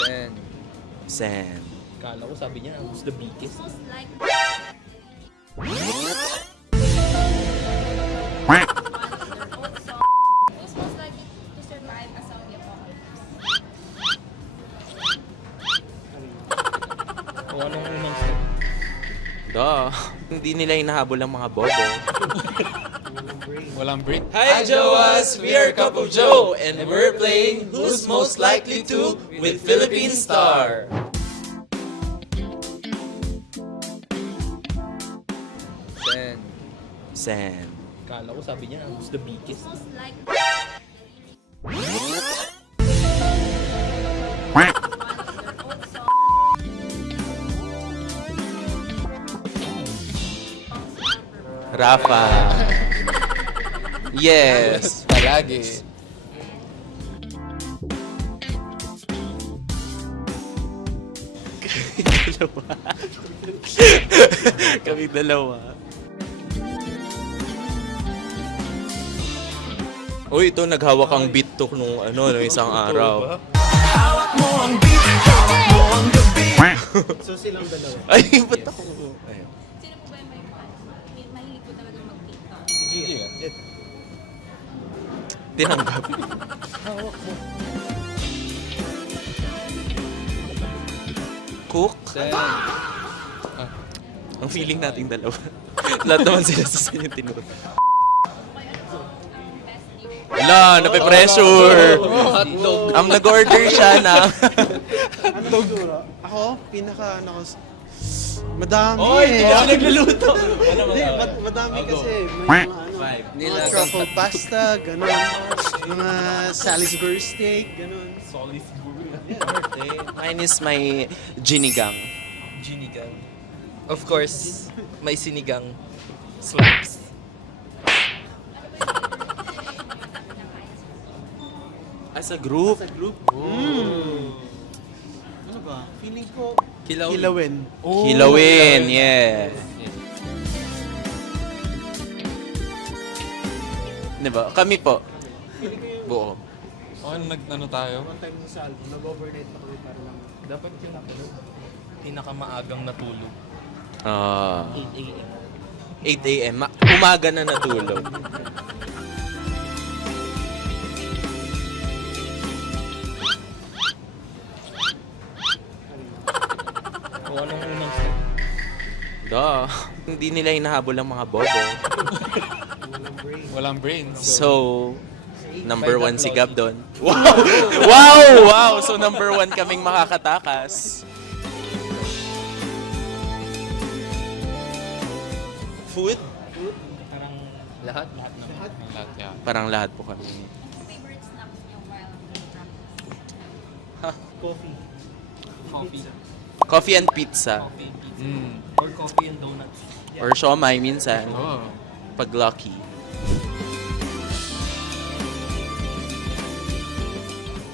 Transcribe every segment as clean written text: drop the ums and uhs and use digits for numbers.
Sen. Sen. Kala ko sabi niya, who's the biggest? Who's most likely to survive a zombie apocalypse? O anong unang step? Hindi nila hinahabol ang mga bobo. Walang brain. Hi Joas! We are Cup of Joe and we're playing Who's Most Likely To with Philippine Star. Sen. Sen. Kala ko sabi niya, who's the biggest? Most likely Rafa. Yes. Palagi. Kami dalawa. Uy, ito naghawak ang beat to nung isang araw. So silang dalawa. Ay, ba't ako? Ayun. Sino po ba yung mahilig po talaga mag-TikTok? Sige nga. Tinanggap. Cook? Sen. Ang feeling nating dalawa. Lahat naman sila sa sanya tinuro. Wala, nape-pressure. Hotdog. Nag-order siya na. Ano siguro? Ako, madami nagluluto. Hindi, madami kasi. May mga mga truffle pasta, gano'n. Mga Salisbury steak, gano'n. Mine is my ginigang. Ginigang. Of course, may sinigang. Slaps. As a group? Ano ba? Feeling ko, Kilawin. kilawin. Kilawin, yeah. Diba? Kami po. Buo. Ano tayo? One time sa album, nag-overnight pa kami para lang. Dapat yung pinakamaagang natulog. 8 8 a.m. 8 a.m. Umaga na natulog. O anong unang step? Hindi nila hinahabol ang mga bobo. Walang brain. So, number 1 si Gab doon. Wow! So, number 1 kaming makakatakas. Food? Parang lahat naman. Lahat yan. Parang lahat po kami. Yung favorite snacks niyo while Coffee. Coffee. Coffee and pizza. Coffee, pizza. Or coffee and donuts. Or siomai minsan. Oh. Pag lucky.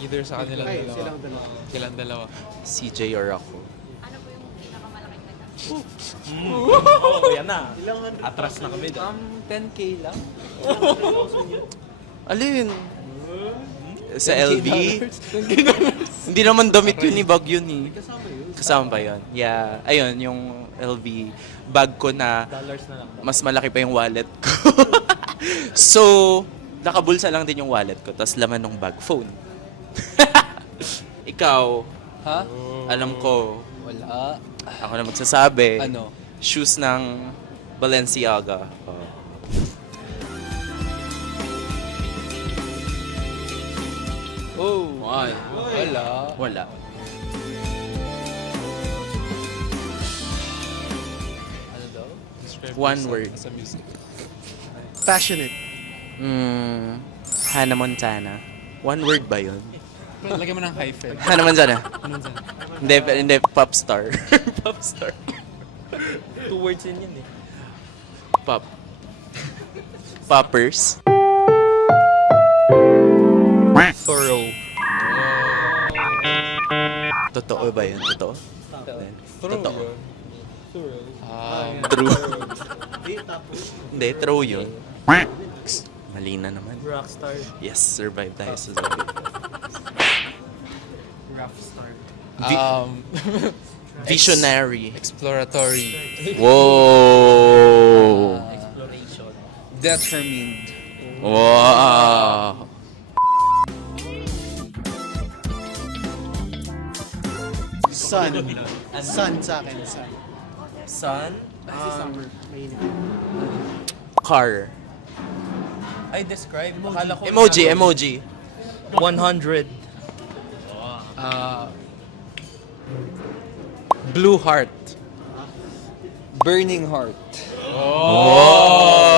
Either sa kanilang Ay, dalawa. silang dalawa. Silang dalawa. CJ or ako. ano po yung pinakamalaking nagkakita? Oh, yan na. Ilang hundred Atras na kami doon. 10K lang. Alin? Sa LV? Hindi naman damit yun ni bag yun eh. Kasama yun. Kasama ba yun? Yeah. Ayun, yung LV bag ko na Dollars na lang. mas malaki pa yung wallet ko. So, nakabulsa lang din yung wallet ko. Tapos laman ng bag, phone. Ikaw, Ha? alam ko, Wala. ako na magsasabi. Ano? Shoes ng Balenciaga. Oh. Oh. Ay. Wala. Wala. Ano daw? Describe One yourself word. as a music. Passionate. Hannah Montana. One word ba yun? Lagyan mo ng hyphen. Hannah Montana. Ano dyan? Hindi, pop star. Pop star. 2 words yun yun eh. Pop. Poppers. Thorough. Totoo ba yun? Totoo? Totoo. yun. Thorough. True. Eh, tapos, Hindi, true yun. Mali na naman. Rockstar. Yes, survive tayo sa zombie. Rockstar. Visionary. Exploratory. Whoa. Determined. Wow. Sun. Sun sa akin, sun. Sun. Summer. Mainit. Car. I describe. Akala ko Emoji. 100. Blue heart. Burning heart. Oh.